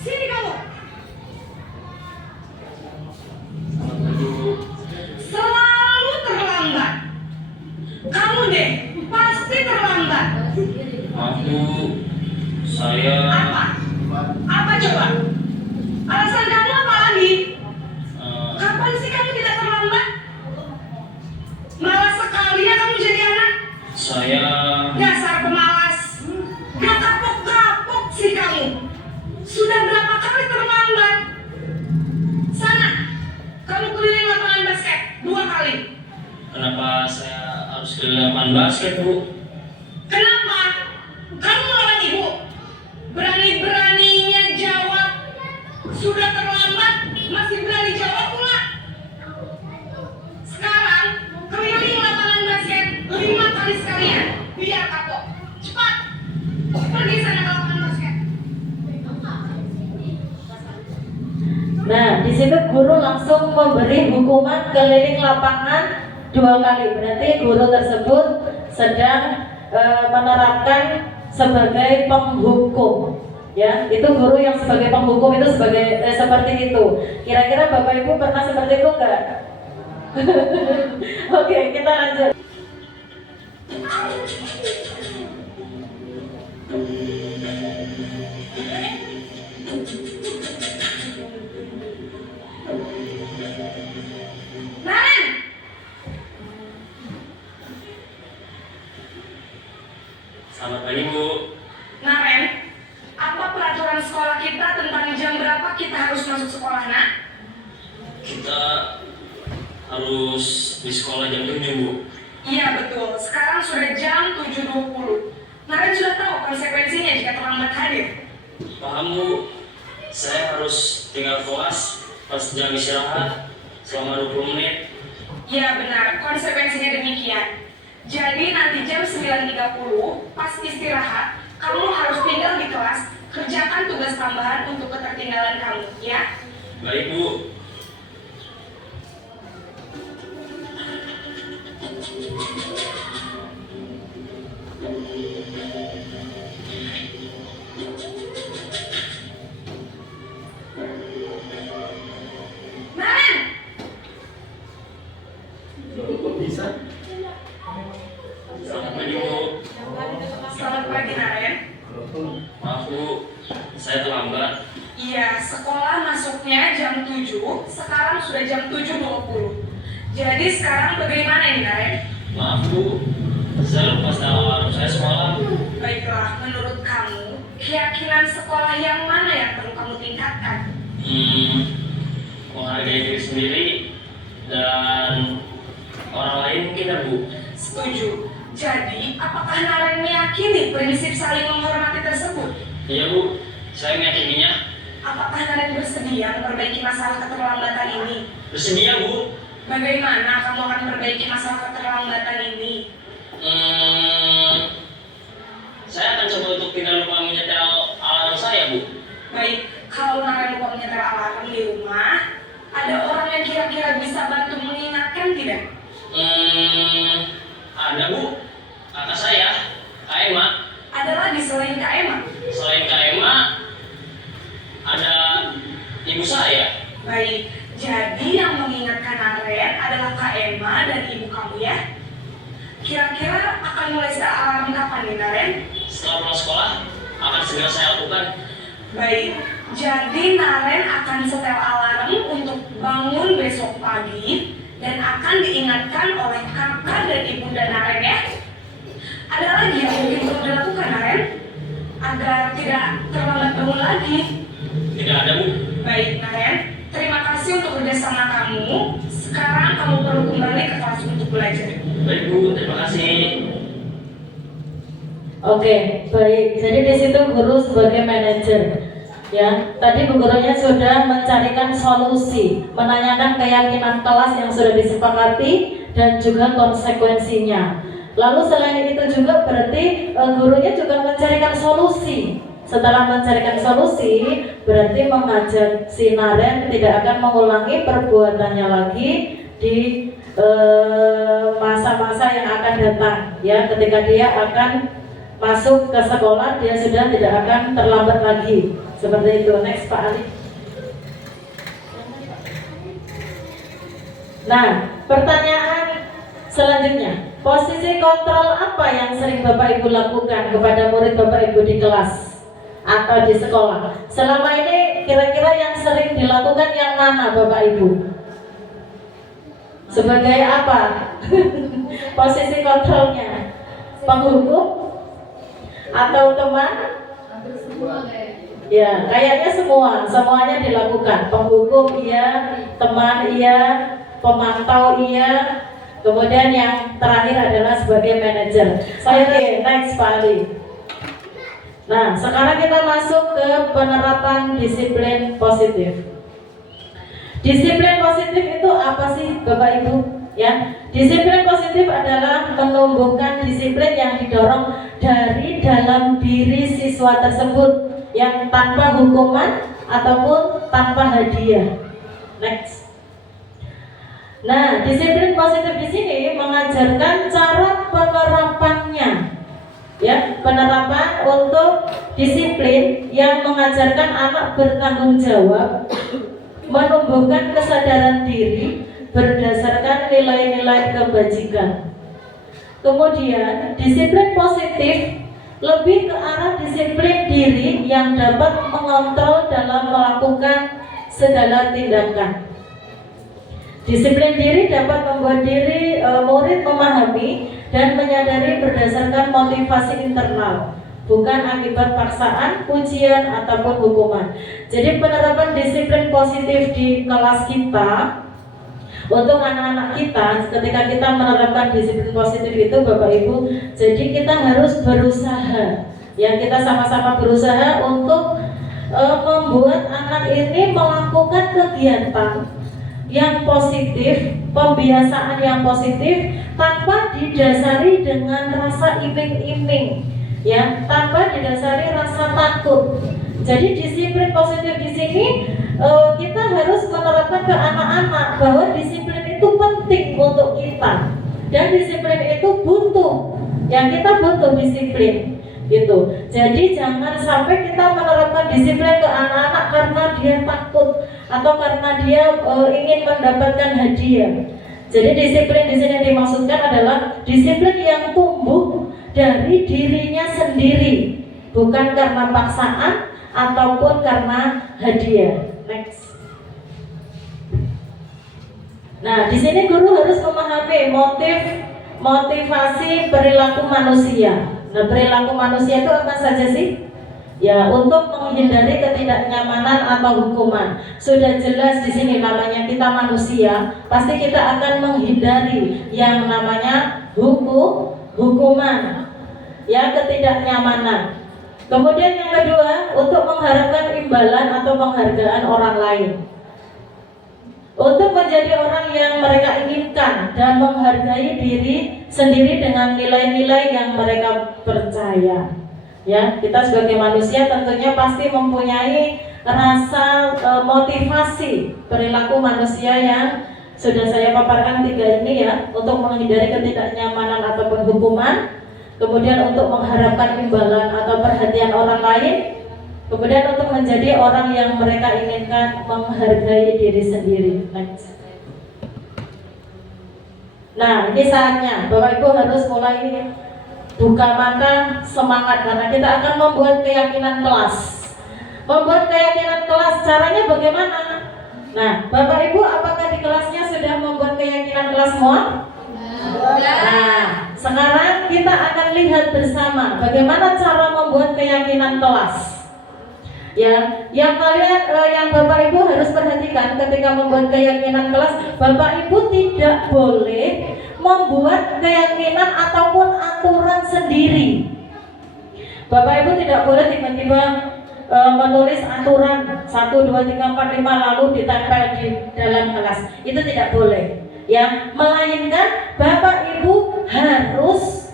Sini kamu. Selalu terlambat. Kamu deh pasti terlambat. Aku, saya Apa coba? Alasan kamu apa lagi? eh, Kapan sih kamu tidak terlambat? Malas sekali ya kamu jadi anak. saya Dasar pemalas. Gak kapok-kapok sih kamu. Sudah berapa kali terlambat? Sana, kamu keliling lapangan basket 2 kali. kenapa saya harus ke lapangan basket, Bu? Kenapa? Kamu melawan ibu. Berani-beraninya jawab. Sudah terlambat, masih berani jawab pula. Sekarang, keliling lapangan basket 5 kali sekalian. Biar kapok. Cepat. Pergi sana ke lapangan basket. Nah, di situ guru langsung memberi hukuman keliling lapangan 2 kali. Berarti guru tersebut sedang menerapkan sebagai penghukum. Ya, itu guru yang sebagai penghukum itu seperti itu. Kira-kira Bapak Ibu pernah seperti itu enggak? Oke, kita lanjut. Naren! Selamat pagi, Bu. Naren, apa peraturan sekolah kita tentang jam berapa kita harus masuk sekolah, nak? Kita harus di sekolah jam 7, Bu. Iya betul, sekarang sudah jam 7.20. Naren sudah tahu konsekuensinya jika terlambat hadir. Paham, Bu? Saya harus tinggal kelas pas jam istirahat selama 20 menit. Iya benar, konsekuensinya demikian. Jadi nanti jam 9.30 pas istirahat, kamu harus tinggal di kelas, kerjakan tugas tambahan untuk ketertinggalan kamu, ya? Baik, Bu. Naren! Bisa? Selamat pagi, Bu. Selamat pagi, Naren. Maaf, Bu. Saya terlambat. Iya, sekolah masuknya jam 7, sekarang sudah jam 7.20. Jadi sekarang bagaimana ini, Naren? Maaf, Bu. Saya lupa alarm saya semalam. Baiklah, menurut kamu, keyakinan sekolah yang mana yang perlu kamu tingkatkan? Menghargai diri sendiri dan orang lain tidak, Bu. Setuju. Jadi, apakah Naren meyakini prinsip saling menghormati tersebut? Iya, Bu. Saya meyakininya. Apakah Naren bersedia memperbaiki masalah keterlambatan ini? Bersedia, Bu. Bagaimana kamu akan memperbaiki masalah keterlambatan ini? Saya akan coba untuk tidak lupa menyetel alarm saya, Bu. Baik, kalau Naren lupa menyetel alarm di rumah, ada orang yang kira-kira bisa bantu mengingatkan tidak? Ada, Bu. Kakak saya, Kak Emma. Ada lagi selain Kak Emma? Selain Kak Emma, ada ibu saya. Baik, jadi yang mengingatkan Naren adalah Kak Emma dan ibu kamu ya? Kira-kira akan mulai setel alarm kapan nih Naren? Setelah pulang sekolah, akan segera saya lakukan. Baik, jadi Naren akan setel alarm untuk bangun besok pagi dan akan diingatkan oleh kakak dan ibunda Naren ya. Ada lagi yang mungkin perlu dilakukan Naren agar tidak terlambat bangun lagi? Tidak ada, Bu. Baik Naren, terima kasih untuk kerjasama kamu. Sekarang kamu perlu kembali ke kelas untuk belajar. Baik, Bu. Terima kasih. Oke, baik. Jadi di situ guru sebagai manajer, ya. Tadi bu gurunya sudah mencarikan solusi, menanyakan keyakinan kelas yang sudah disepakati dan juga konsekuensinya. Lalu selain itu juga berarti gurunya juga mencarikan solusi. Setelah mencarikan solusi, berarti mengajar si Naren tidak akan mengulangi perbuatannya lagi di masa-masa yang akan datang, ya. Ketika dia akan masuk ke sekolah, dia sudah tidak akan terlambat lagi. Seperti itu. Next, Pak Ali. Nah, pertanyaan selanjutnya, posisi kontrol apa yang sering Bapak Ibu lakukan kepada murid Bapak Ibu di kelas atau di sekolah? Selama ini kira-kira yang sering dilakukan yang mana Bapak Ibu? Sebagai apa? Posisi kontrolnya? Penghukum? Atau teman? Ya, kayaknya semuanya dilakukan. Penghukum iya, teman iya, pemantau iya, kemudian yang terakhir adalah sebagai manajer. Oke, next Pak Ali. Nah, sekarang kita masuk ke penerapan disiplin positif. Disiplin positif itu apa sih Bapak Ibu? Ya, disiplin positif adalah menumbuhkan disiplin yang didorong dari dalam diri siswa tersebut yang tanpa hukuman ataupun tanpa hadiah. Next. Nah, disiplin positif di sini mengajarkan cara penerapannya. Ya, penerapan untuk disiplin yang mengajarkan anak bertanggung jawab, menumbuhkan kesadaran diri berdasarkan nilai-nilai kebajikan. Kemudian disiplin positif lebih ke arah disiplin diri yang dapat mengontrol dalam melakukan segala tindakan. Disiplin diri dapat membuat diri murid memahami dan menyadari berdasarkan motivasi internal, bukan akibat paksaan, pujian, ataupun hukuman. Jadi penerapan disiplin positif di kelas kita untuk anak-anak kita, ketika kita menerapkan disiplin positif itu Bapak Ibu, jadi kita harus berusaha, ya, kita sama-sama berusaha untuk membuat anak ini melakukan kegiatan yang positif, pembiasaan yang positif tanpa didasari dengan rasa iming-iming, ya, tanpa didasari rasa takut. Jadi disiplin positif di sini kita harus menerapkan ke anak-anak bahwa disiplin itu penting untuk kita dan disiplin itu butuh, yang kita butuh disiplin gitu. Jadi jangan sampai kita menerapkan disiplin ke anak-anak karena dia takut atau karena dia ingin mendapatkan hadiah. Jadi disiplin di sini dimaksudkan adalah disiplin yang tumbuh dari dirinya sendiri, bukan karena paksaan ataupun karena hadiah. Next. Nah, di sini guru harus memahami motivasi perilaku manusia. Nah, perilaku manusia itu apa saja sih? Ya, untuk menghindari ketidaknyamanan atau hukuman. Sudah jelas di sini namanya kita manusia, pasti kita akan menghindari yang namanya hukuman, ya, ketidaknyamanan. Kemudian yang kedua, untuk mengharapkan imbalan atau penghargaan orang lain. Untuk menjadi orang yang mereka inginkan dan menghargai diri sendiri dengan nilai-nilai yang mereka percaya. Ya, kita sebagai manusia tentunya pasti mempunyai rasa motivasi perilaku manusia yang sudah saya paparkan 3 ini ya, untuk menghindari ketidaknyamanan ataupun hukuman, kemudian untuk mengharapkan imbalan atau perhatian orang lain, kemudian untuk menjadi orang yang mereka inginkan, menghargai diri sendiri. Next. Nah, ini saatnya Bapak Ibu harus mulai buka mata, semangat, karena kita akan membuat keyakinan kelas. Membuat keyakinan kelas, caranya bagaimana? Nah, Bapak Ibu apakah di kelasnya sudah membuat keyakinan kelas semua? Nah, sekarang kita akan lihat bersama bagaimana cara membuat keyakinan kelas. Ya, yang Bapak Ibu harus perhatikan ketika membuat keyakinan kelas, Bapak Ibu tidak boleh membuat keyakinan ataupun aturan sendiri. Bapak Ibu tidak boleh tiba-tiba menulis aturan 1, 2, 3, 4, 5 lalu ditempel di dalam kelas. Itu tidak boleh. Ya, melainkan Bapak Ibu harus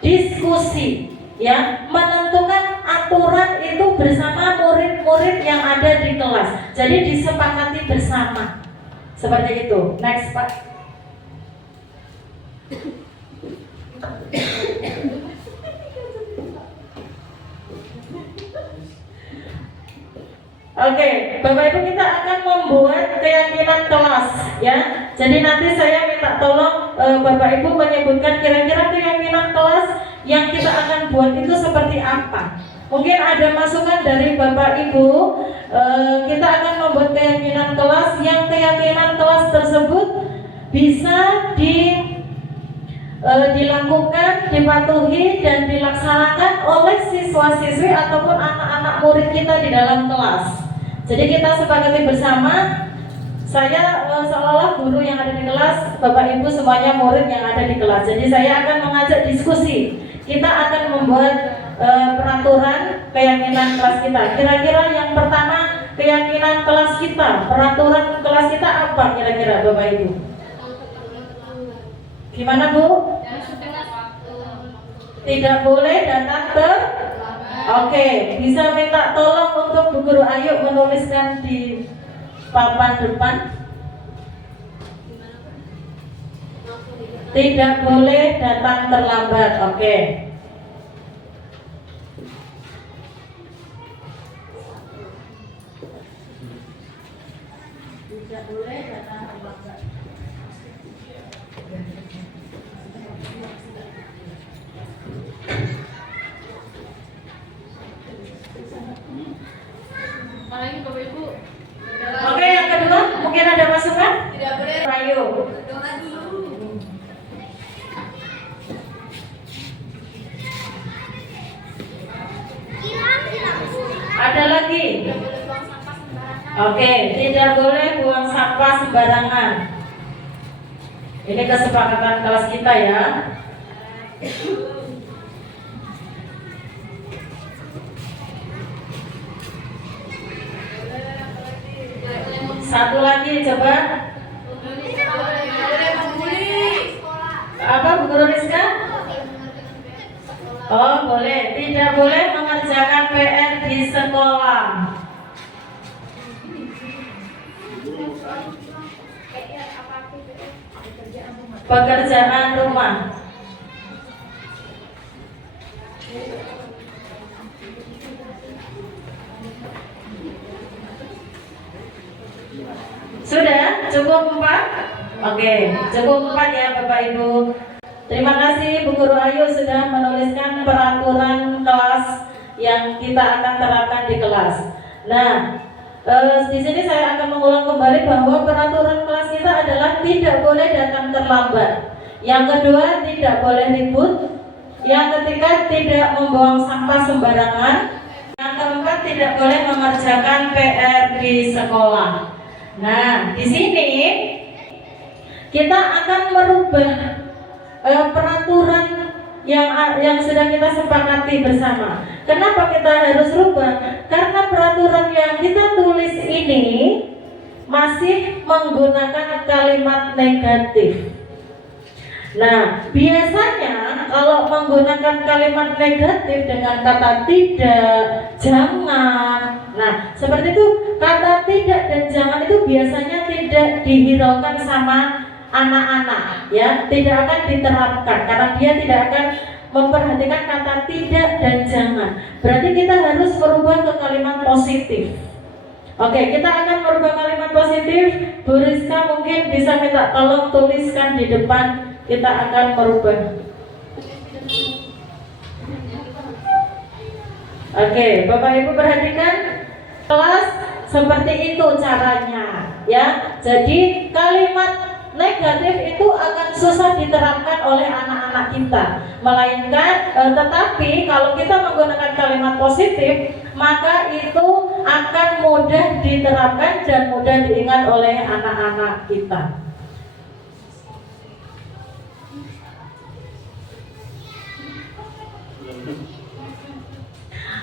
diskusi, ya, menentukan aturan itu bersama murid-murid yang ada di kelas. Jadi disepakati bersama. Seperti itu. Next, Pak. Oke, Bapak Ibu, kita akan membuat keyakinan kelas, ya. Jadi nanti saya minta tolong Bapak Ibu menyebutkan kira-kira keyakinan kelas yang kita akan buat itu seperti apa. Mungkin ada masukan dari Bapak Ibu. Kita akan membuat keyakinan kelas yang keyakinan kelas tersebut bisa dilakukan, dipatuhi dan dilaksanakan oleh siswa-siswi ataupun anak-anak murid kita di dalam kelas. Jadi kita sepakati bersama. Saya seolah guru yang ada di kelas, Bapak Ibu semuanya murid yang ada di kelas. Jadi saya akan mengajak diskusi. Kita akan membuat peraturan keyakinan kelas kita. Kira-kira yang pertama, keyakinan kelas kita, peraturan kelas kita apa kira-kira Bapak Ibu? Gimana Bu? Tidak boleh datang Oke, bisa minta tolong untuk Bu Guru Ayu menuliskan di papan depan. Tidak boleh datang terlambat. Oke. Tidak boleh datang terlambat. Apalagi Bapak Ibu. Oke, yang kedua, mungkin ada masukan? Tidak boleh. Ayo. Doa dulu. Ada lagi? Oke, tidak boleh buang sampah sembarangan. Ini kesepakatan kelas kita ya. Satu lagi coba. Apa Bu Guru Rizka? Oh boleh. Tidak boleh mengerjakan PR di sekolah. Pekerjaan rumah. Sudah? Cukup 4? Oke, cukup 4 ya Bapak Ibu. Terima kasih Bu Guru Ayu sudah menuliskan peraturan kelas yang kita akan terapkan di kelas. Nah, di sini saya akan mengulang kembali bahwa peraturan kelas kita adalah tidak boleh datang terlambat. Yang kedua, tidak boleh ribut. Yang ketiga, tidak membuang sampah sembarangan. Yang keempat, tidak boleh mengerjakan PR di sekolah. Nah, di sini kita akan merubah peraturan yang sudah kita sepakati bersama. Kenapa kita harus rubah? Karena peraturan yang kita tulis ini masih menggunakan kalimat negatif. Nah, biasanya kalau menggunakan kalimat negatif dengan kata tidak, jangan. Nah, seperti itu, kata tidak dan jangan itu biasanya tidak dihiraukan sama anak-anak, ya, tidak akan diterapkan karena dia tidak akan memperhatikan kata tidak dan jangan. Berarti kita harus merubah ke kalimat positif. Oke, kita akan merubah kalimat positif. Bu Rizka mungkin bisa minta tolong tuliskan di depan. Kita akan merubah. Oke, Bapak Ibu perhatikan, kelas seperti itu caranya, ya. Jadi kalimat negatif itu akan susah diterapkan oleh anak-anak kita, melainkan tetapi kalau kita menggunakan kalimat positif, maka itu akan mudah diterapkan dan mudah diingat oleh anak-anak kita.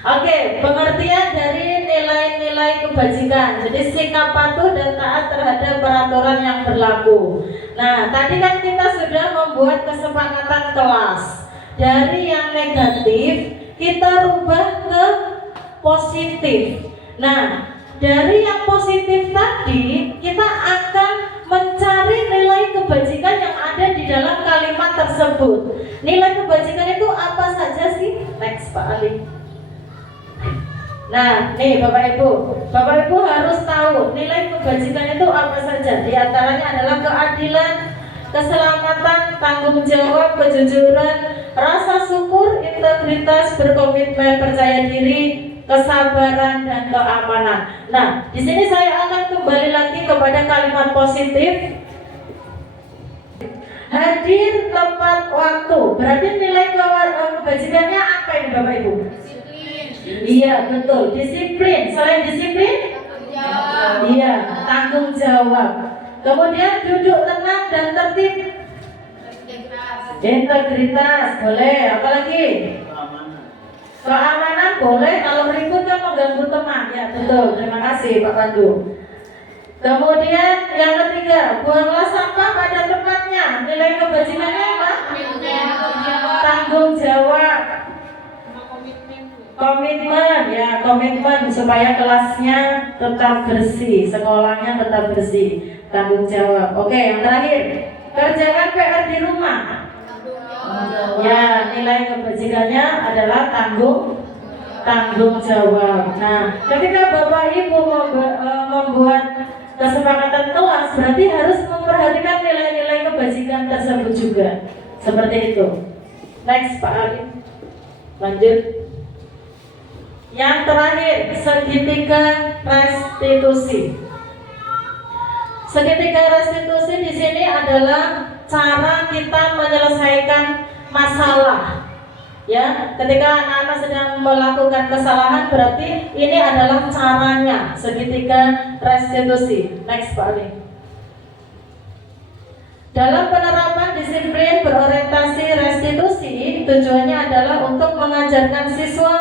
Oke, pengertian dari nilai-nilai kebajikan. Jadi sikap patuh dan taat terhadap peraturan yang berlaku. Nah, tadi kan kita sudah membuat kesepakatan kelas. Dari yang negatif kita rubah ke positif. Nah, dari yang positif tadi kita akan mencari nilai kebajikan yang ada di dalam kalimat tersebut. Nilai kebajikan itu apa saja sih? Next, Pak Ali. Nah, nih Bapak Ibu harus tahu nilai kebajikan itu apa saja. Di antaranya adalah keadilan, keselamatan, tanggung jawab, kejujuran, rasa syukur, integritas, berkomitmen, percaya diri, kesabaran, dan keamanan. Nah, di sini saya akan kembali lagi kepada kalimat positif. Hadir tepat waktu. Berarti nilai kebajikannya apa ini Bapak Ibu? Iya, betul. Disiplin. Selain disiplin? Iya, tanggung jawab. Kemudian duduk tenang dan tertib. Integritas, boleh. Apalagi? Keamanan boleh. Kalau ribut kan mengganggu teman. Ya, betul. Terima kasih Pak Pandu. Kemudian yang ketiga, buanglah sampah pada tempatnya. Nilai kebajikannya apa? Tanggung jawab. Komitmen, ya, komitmen supaya kelasnya tetap bersih, sekolahnya tetap bersih, tanggung jawab. Oke, yang terakhir, kerjakan PR di rumah. Ya, nilai kebajikannya adalah tanggung jawab. Nah, ketika Bapak Ibu membuat kesepakatan kelas, berarti harus memperhatikan nilai-nilai kebajikan tersebut juga. Seperti itu. Next, Pak Ali. Lanjut. Yang terakhir, segitiga restitusi. Segitiga restitusi di sini adalah cara kita menyelesaikan masalah. Ya, ketika anak-anak sedang melakukan kesalahan, berarti ini adalah caranya, segitiga restitusi. Next, Pak Ali. Dalam penerapan disiplin berorientasi restitusi, tujuannya adalah untuk mengajarkan siswa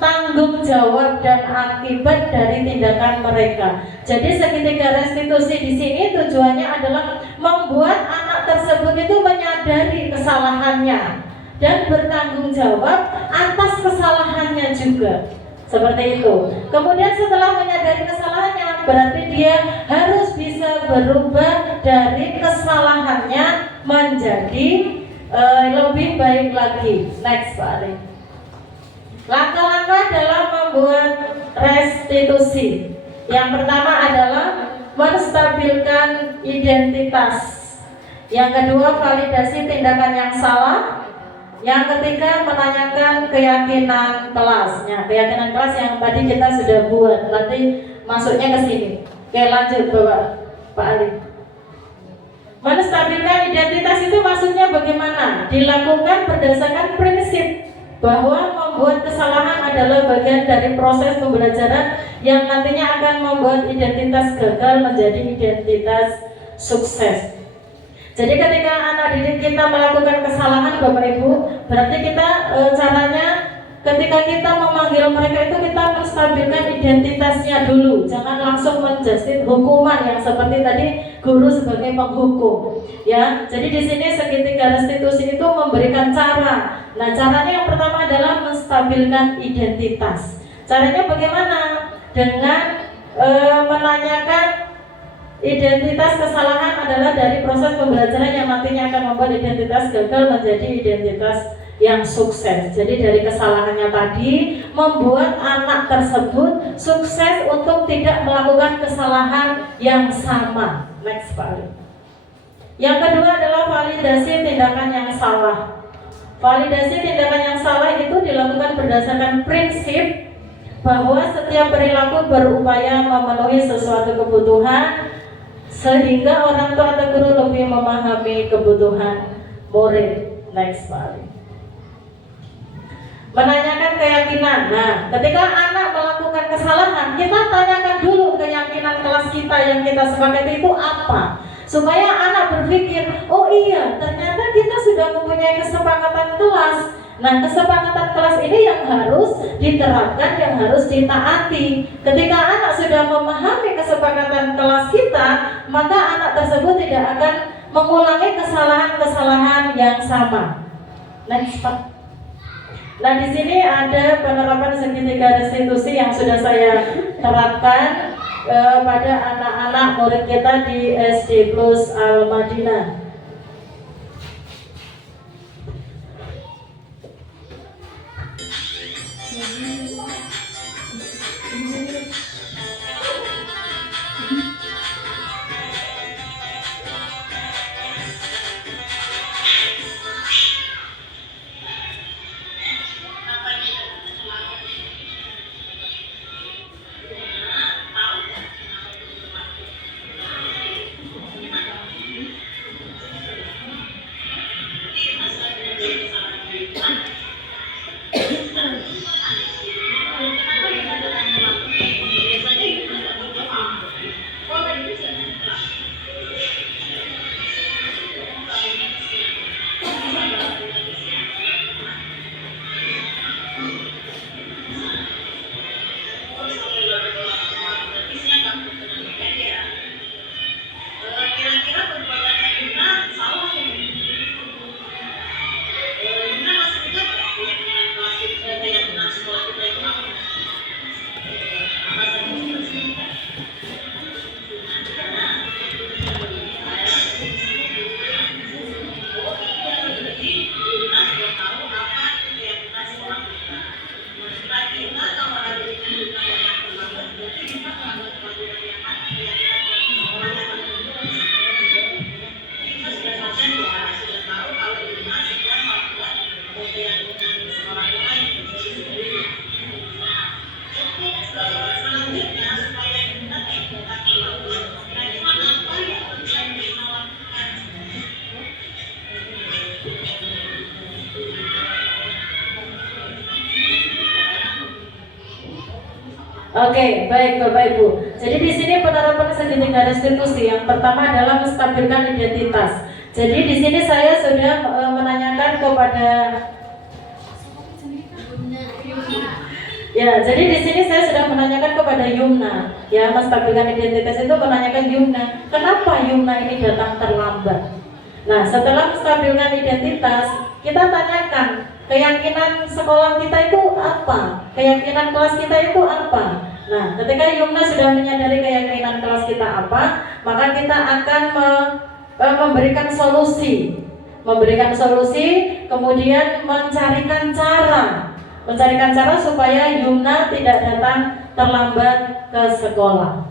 tanggung jawab dan akibat dari tindakan mereka. Jadi segitiga restitusi di sini tujuannya adalah membuat anak tersebut itu menyadari kesalahannya dan bertanggung jawab atas kesalahannya juga. Seperti itu. Kemudian setelah menyadari kesalahannya, berarti dia harus bisa berubah dari kesalahannya menjadi lebih baik lagi. Next, Pak Ali. Langkah-langkah dalam membuat restitusi. Yang pertama adalah menstabilkan identitas. Yang kedua, validasi tindakan yang salah. Yang ketiga, menanyakan keyakinan kelasnya. Keyakinan kelas yang tadi kita sudah buat, nanti masuknya ke sini. Oke, lanjut Pak Ali. Menstabilkan identitas itu maksudnya bagaimana? Dilakukan berdasarkan prinsip bahwa membuat kesalahan adalah bagian dari proses pembelajaran yang nantinya akan membuat identitas gagal menjadi identitas sukses. Jadi ketika anak didik kita melakukan kesalahan Bapak Ibu, berarti kita caranya ketika kita memanggil mereka itu kita menstabilkan identitasnya dulu. Jangan langsung menjustin hukuman yang seperti tadi guru sebagai penghukum. Ya, jadi di sini segitiga restitusi itu memberikan cara. Nah, caranya yang pertama adalah menstabilkan identitas. Caranya bagaimana? Dengan menanyakan identitas kesalahan adalah dari proses pembelajaran yang nantinya akan membuat identitas gagal menjadi identitas yang sukses. Jadi dari kesalahannya tadi membuat anak tersebut sukses untuk tidak melakukan kesalahan yang sama. Next Pak. Yang kedua adalah validasi tindakan yang salah. Validasi tindakan yang salah itu dilakukan berdasarkan prinsip bahwa setiap perilaku berupaya memenuhi sesuatu kebutuhan sehingga orang tua atau guru lebih memahami kebutuhan murid. Next Pak. Menanyakan keyakinan. Nah, ketika anak melakukan kesalahan, kita tanyakan dulu keyakinan kelas kita yang kita sepakati itu apa, supaya anak berpikir, oh iya, ternyata kita sudah mempunyai kesepakatan kelas. Nah, kesepakatan kelas ini yang harus diterapkan, yang harus ditaati. Ketika anak sudah memahami kesepakatan kelas kita, maka anak tersebut tidak akan mengulangi kesalahan-kesalahan yang sama. Next Pak. Nah, di sini ada penerapan segitiga restitusi yang sudah saya terapkan pada anak-anak murid kita di SD Plus Al Madinah. Oke, baik Bapak Ibu. Jadi di sini penerapan segitiga restitusi yang pertama adalah menstabilkan identitas. Jadi di sini saya sudah menanyakan kepada ya, jadi di sini saya sudah menanyakan kepada Yumna. Ya, menstabilkan identitas itu menanyakan Yumna, kenapa Yumna ini datang terlambat? Nah, setelah menstabilkan identitas, kita tanyakan keyakinan sekolah kita itu apa? Keyakinan kelas kita itu apa? Nah, ketika Yumna sudah menyadari keyakinan kelas kita apa, maka kita akan memberikan solusi. Kemudian mencarikan cara supaya Yumna tidak datang terlambat ke sekolah.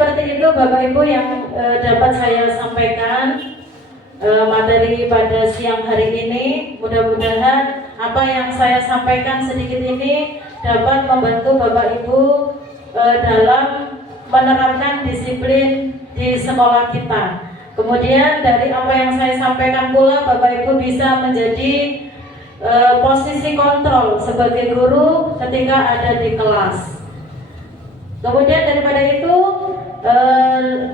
seperti itu Bapak Ibu yang dapat saya sampaikan materi pada siang hari ini. Mudah-mudahan apa yang saya sampaikan sedikit ini dapat membantu Bapak Ibu dalam menerapkan disiplin di sekolah kita. Kemudian dari apa yang saya sampaikan pula Bapak Ibu bisa menjadi posisi kontrol sebagai guru ketika ada di kelas. Kemudian daripada itu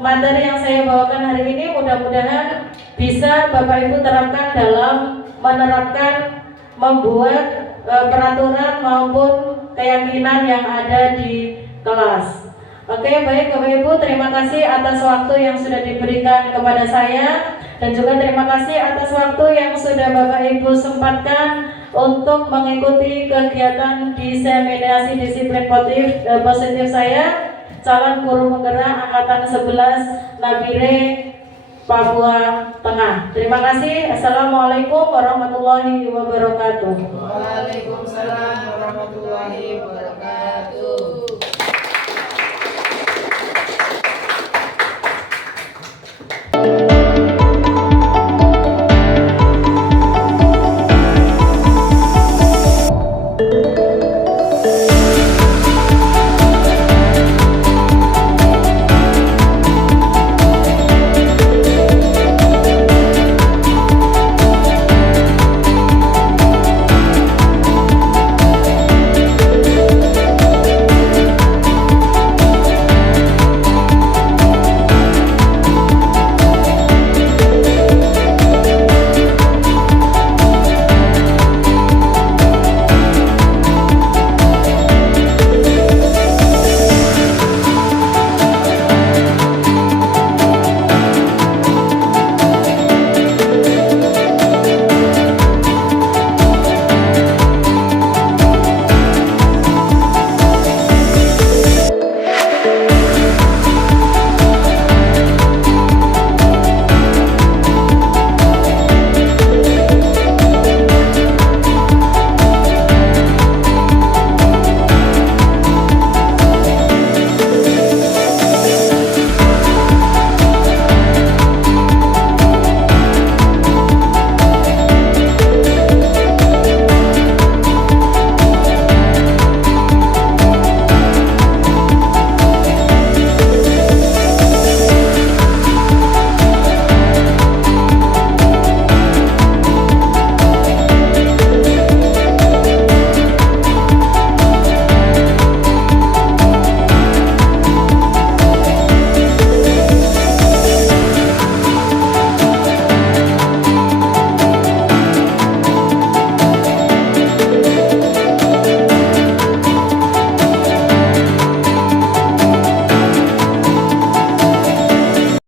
materi yang saya bawakan hari ini mudah-mudahan bisa Bapak Ibu terapkan dalam menerapkan membuat peraturan maupun keyakinan yang ada di kelas. Oke, baik Bapak Ibu, terima kasih atas waktu yang sudah diberikan kepada saya dan juga terima kasih atas waktu yang sudah Bapak Ibu sempatkan untuk mengikuti kegiatan diseminasi disiplin positif saya, calon guru penggerak angkatan 11 Nabire Papua Tengah. Terima kasih. Assalamualaikum warahmatullahi wabarakatuh. Waalaikumsalam warahmatullahi wabarakatuh.